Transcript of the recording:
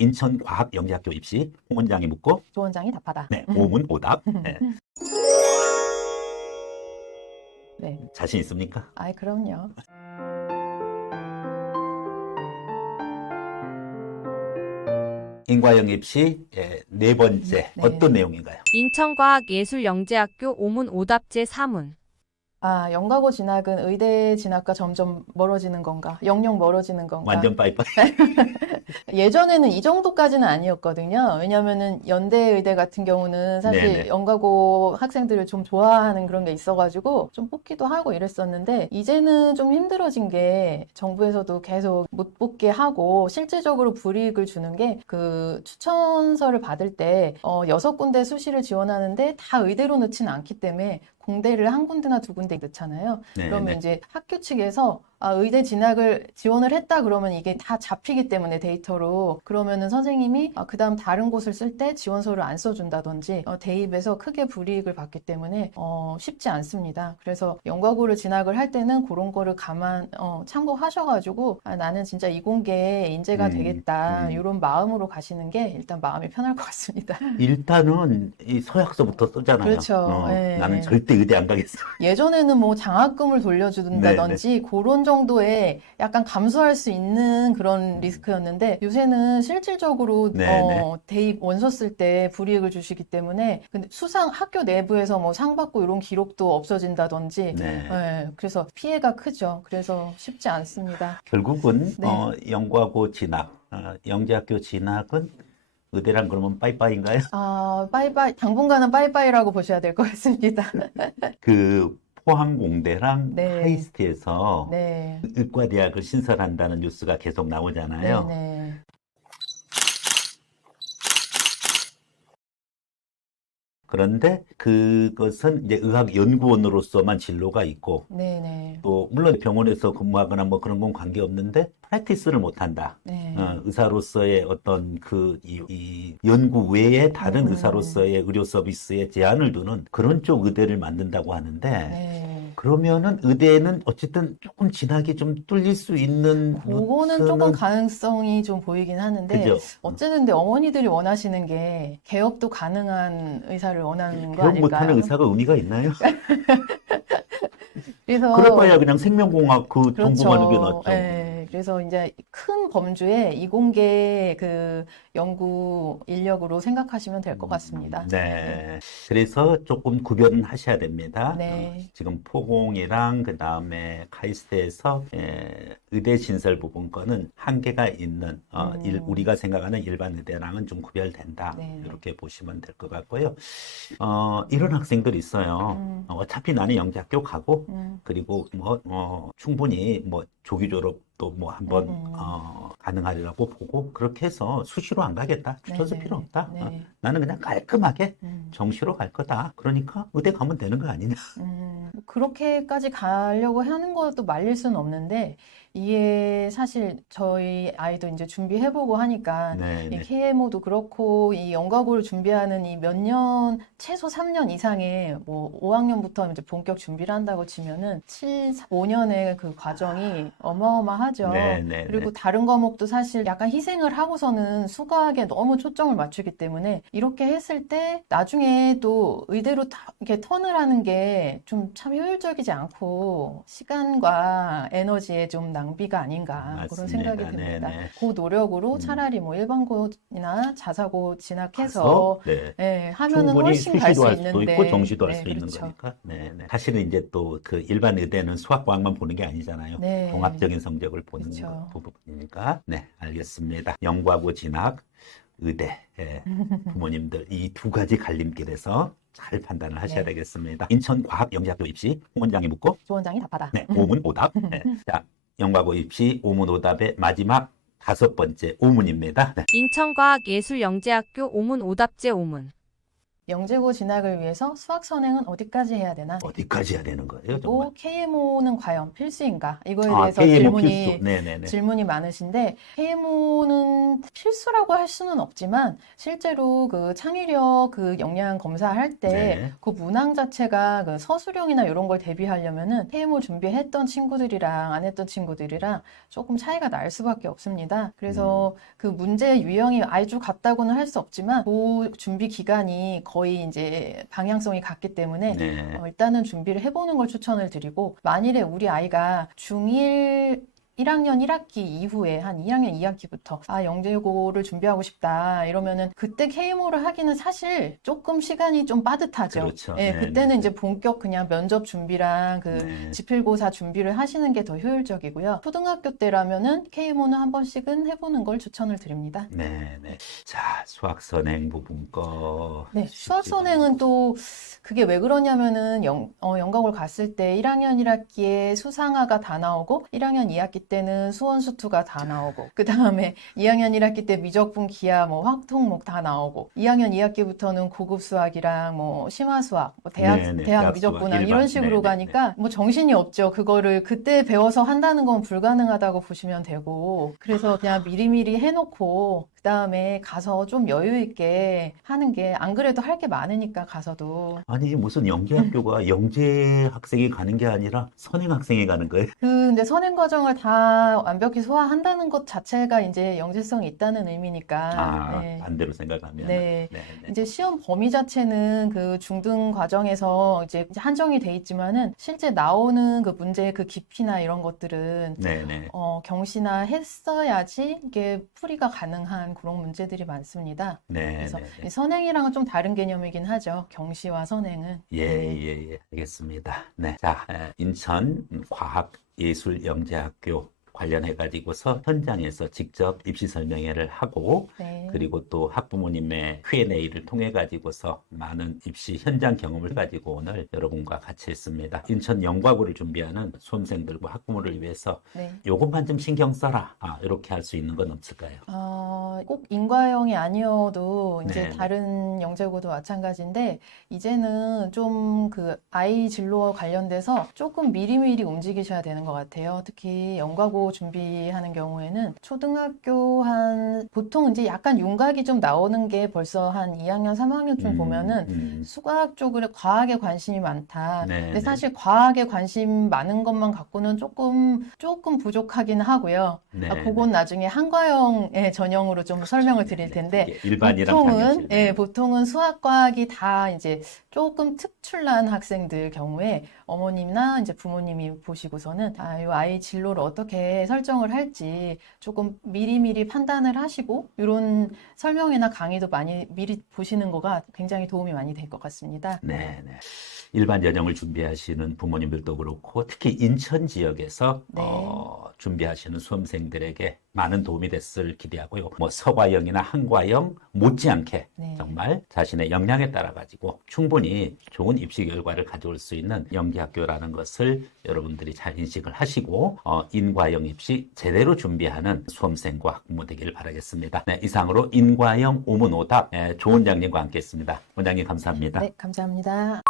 인천과학영재학교 입시 홍원장이 묻고 조원장이 답하다. 네, 오문 오답. 네. 네. 자신 있습니까? 아이, 그럼요. 인과영 입시 네 번째 네. 어떤 내용인가요? 인천과학예술영재학교 오문 오답제 3문. 아, 영과고 진학은 의대 진학과 점점 멀어지는 건가? 영영 멀어지는 건가? 완전 빠이빠이. 예전에는 이 정도까지는 아니었거든요. 왜냐면은 연대의대 같은 경우는 사실 네네. 연과고 학생들을 좀 좋아하는 그런 게 있어가지고 좀 뽑기도 하고 이랬었는데 이제는 좀 힘들어진 게 정부에서도 계속 못 뽑게 하고 실질적으로 불이익을 주는 게 그 추천서를 받을 때 6군데 수시를 지원하는데 다 의대로 넣지는 않기 때문에 공대를 한 군데나 두 군데 넣잖아요. 그러면 네네. 이제 학교 측에서 의대 진학을 지원을 했다 그러면 이게 다 잡히기 때문에 데이터로 그러면은 선생님이 그다음 다른 곳을 쓸 때 지원서를 안 써준다든지 대입에서 크게 불이익을 받기 때문에 쉽지 않습니다. 그래서 연과고를 진학을 할 때는 그런 거를 참고하셔가지고 나는 진짜 이공계에 인재가 되겠다 이런 마음으로 가시는 게 일단 마음이 편할 것 같습니다. 일단은 이 서약서부터 쓰잖아요. 그렇죠. 예. 나는 절대 의대 안 가겠어. 예전에는 뭐 장학금을 돌려준다든지 그런 정도의 약간 감수할 수 있는 그런 리스크였는데 요새는 실질적으로 네네. 대입 원서 쓸 때 불이익을 주시기 때문에 근데 학교 내부에서 뭐 상 받고 이런 기록도 없어진다든지 네. 그래서 피해가 크죠. 그래서 쉽지 않습니다. 결국은 네. 영과고 진학, 영재학교 진학은 의대랑 그러면 빠이빠이인가요? 빠이빠이 당분간은 빠이빠이라고 보셔야 될 것 같습니다. 그 포항공대랑 네. 카이스트에서 네. 의과대학을 신설한다는 뉴스가 계속 나오잖아요. 네네. 그런데 그것은 이제 의학연구원으로서만 진로가 있고 네네. 또 물론 병원에서 근무하거나 뭐 그런 건 관계없는데 프랙티스를 못한다. 네. 의사로서의 어떤 이 연구 외에 다른 의사로서의 의료 서비스에 제한을 두는 그런 쪽 의대를 만든다고 하는데 네. 그러면은 의대는 어쨌든 조금 진학이 좀 뚫릴 수 있는 그거는 조금 가능성이 좀 보이긴 하는데 그죠? 어쨌든 근데 어머니들이 원하시는 게 개업도 가능한 의사를 원하는 거 개업 못하는 아닐까요? 의사가 의미가 있나요? 그래서 그럴 바에야 그냥 생명공학 그 전공하는 게 그렇죠. 낫죠. 예, 그래서 이제 큰 범주에 이공계 그 연구 인력으로 생각하시면 될 것 같습니다. 네. 그래서 조금 구별은 하셔야 됩니다. 네. 지금 포공이랑 그 다음에 카이스트에서 의대 신설 부분 거는 한계가 있는 우리가 생각하는 일반 의대랑은 좀 구별된다. 네. 이렇게 보시면 될 것 같고요. 이런 학생들이 있어요. 어차피 나는 영재학교 가고 그리고 충분히 조기 졸업도 한번 가능하리라고 보고 그렇게 해서 수시로 안 가겠다. 추천서 네네. 필요 없다. 네. 나는 그냥 깔끔하게 정시로 갈 거다. 그러니까 의대 가면 되는 거 아니냐. 그렇게까지 가려고 하는 것도 말릴 수는 없는데 이게 사실 저희 아이도 이제 준비해보고 하니까 네, 이 네. KMO도 그렇고 이 연가고를 준비하는 이 몇 년, 최소 3년 이상의 뭐 5학년부터 이제 본격 준비를 한다고 치면은 5년의 그 과정이 어마어마하죠. 네, 네, 그리고 네. 다른 과목도 사실 약간 희생을 하고서는 수학에 너무 초점을 맞추기 때문에 이렇게 했을 때 나중에 또 의대로 이렇게 턴을 하는 게 좀 참 효율적이지 않고 시간과 에너지에 좀 낭비가 아닌가 그런 생각이 맞습니다. 듭니다. 네, 네. 그 노력으로 차라리 뭐 일반고나 자사고 진학해서 가서, 네. 하면은 충분히 훨씬 갈 수시도 수 할 수도 있는데 있고 정시도 할 네, 수 있는 그렇죠. 거니까. 네, 네. 사실은 이제 또 그 일반 의대는 수학과학만 보는 게 아니잖아요. 네. 종합적인 성적을 보는 그렇죠. 부분이니까. 네, 알겠습니다. 영과고 진학, 의대, 부모님들 이 두 가지 갈림길에서 잘 판단을 하셔야 네. 되겠습니다. 인천과학영재학교 입시 홍원장이 묻고 조원장이 답하다. 네, 오문 오답. 네. 자, 영과고 입시 오문 오답의 마지막 5번째 오문입니다. 네. 인천과학예술영재학교 오문 오답제 5문. 영재고 진학을 위해서 수학 선행은 어디까지 해야 되나? 어디까지 해야 되는 거예요, 그리고 정말? KMO는 과연 필수인가? 이거에 아, 대해서 KMO 필수. 네네네. 질문이 많으신데 KMO는 필수라고 할 수는 없지만 실제로 그 창의력 그 역량 검사할 때 네. 그 문항 자체가 그 서술형이나 이런 걸 대비하려면은 KMO 준비했던 친구들이랑 안 했던 친구들이랑 조금 차이가 날 수밖에 없습니다. 그래서 그 문제 유형이 아주 같다고는 할 수 없지만 그 준비 기간이 거의 이제 방향성이 같기 때문에 네. 일단은 준비를 해보는 걸 추천을 드리고 만일에 우리 아이가 중1 1학년 1학기 이후에 한 2학년 2학기부터 영재고를 준비하고 싶다 이러면은 그때 KMO를 하기는 사실 조금 시간이 좀 빠듯하죠. 그렇죠. 예, 네, 그때는 네. 이제 본격 그냥 면접 준비랑 그 네. 지필고사 준비를 하시는 게 더 효율적이고요. 초등학교 때라면은 KMO는 한 번씩은 해보는 걸 추천을 드립니다. 네네. 자, 수학 선행 부분 거. 네, 수학 선행은 또 그게 왜 그러냐면은 영각을 갔을 때 1학년 1학기에 수상화가 다 나오고 1학년 2학기 때는 수원수투가 다 나오고 그 다음에 2학년 1학기 때 미적분 기하 뭐 화통목 다 나오고 2학년 2학기부터는 고급 수학이랑 뭐 심화 수학 뭐 대학 네네, 대학 대학 미적분학 수학, 이런 일반. 식으로 네네네. 가니까 뭐 정신이 없죠. 그거를 그때 배워서 한다는 건 불가능하다고 보시면 되고 그래서 그냥 미리미리 해놓고 그 다음에 가서 좀 여유 있게 하는 게 안 그래도 할 게 많으니까 가서도 아니, 무슨 영재학교가 영재 학생이 가는 게 아니라 선행 학생이 가는 거예요? 근데 선행 과정을 다 완벽히 소화한다는 것 자체가 이제 영재성이 있다는 의미니까 아, 네. 반대로 생각하면. 네. 네네. 이제 시험 범위 자체는 그 중등 과정에서 이제 한정이 돼 있지만은 실제 나오는 그 문제의 그 깊이나 이런 것들은 네네. 경시나 했어야지 이게 풀이가 가능한 그런 문제들이 많습니다. 그래서 네네. 이 선행이랑은 좀 다른 개념이긴 하죠. 경시와 선행은. 예. 알겠습니다. 네. 자, 인천 과학예술영재학교 관련해가지고서 현장에서 직접 입시 설명회를 하고 네. 그리고 또 학부모님의 Q&A를 통해 가지고서 많은 입시 현장 경험을 가지고 오늘 여러분과 같이 했습니다. 인천 영과고를 준비하는 수험생들과 학부모를 위해서 네. 요것만 좀 신경 써라. 이렇게 할 수 있는 건 없을까요? 꼭 인과형이 아니어도 이제 네. 다른 영재고도 마찬가지인데 이제는 좀 그 아이 진로와 관련돼서 조금 미리미리 움직이셔야 되는 것 같아요. 특히 영과고 준비하는 경우에는 초등학교 보통 이제 약간 윤곽이 좀 나오는 게 벌써 한 2학년, 3학년쯤 보면은 수학 쪽으로 과학에 관심이 많다. 네, 근데 네. 사실 과학에 관심 많은 것만 갖고는 조금 부족하긴 하고요. 네, 그건 나중에 한과형의 전형으로 좀 설명을 드릴 텐데 이게 일반이랑 당연시. 보통은 수학, 과학이 다 이제 조금 특출난 학생들 경우에 어머님이나 이제 부모님이 보시고서는 이 아이 진로를 어떻게 설정을 할지 조금 미리미리 판단을 하시고 이런 설명회나 강의도 많이 미리 보시는 거가 굉장히 도움이 많이 될 것 같습니다. 네. 일반 전형을 준비하시는 부모님들도 그렇고 특히 인천 지역에서 네. 준비하시는 수험생들에게 많은 도움이 됐을 기대하고요. 뭐 서과형이나 한과형 못지않게 네. 정말 자신의 역량에 따라 가지고 충분히 좋은 입시 결과를 가져올 수 있는 영재학교라는 것을 여러분들이 잘 인식을 하시고 인과형 입시 제대로 준비하는 수험생과 학부모 되기를 바라겠습니다. 네, 이상으로 인과형 오문오답 좋은 원장님과 함께했습니다. 원장님 감사합니다. 네, 감사합니다.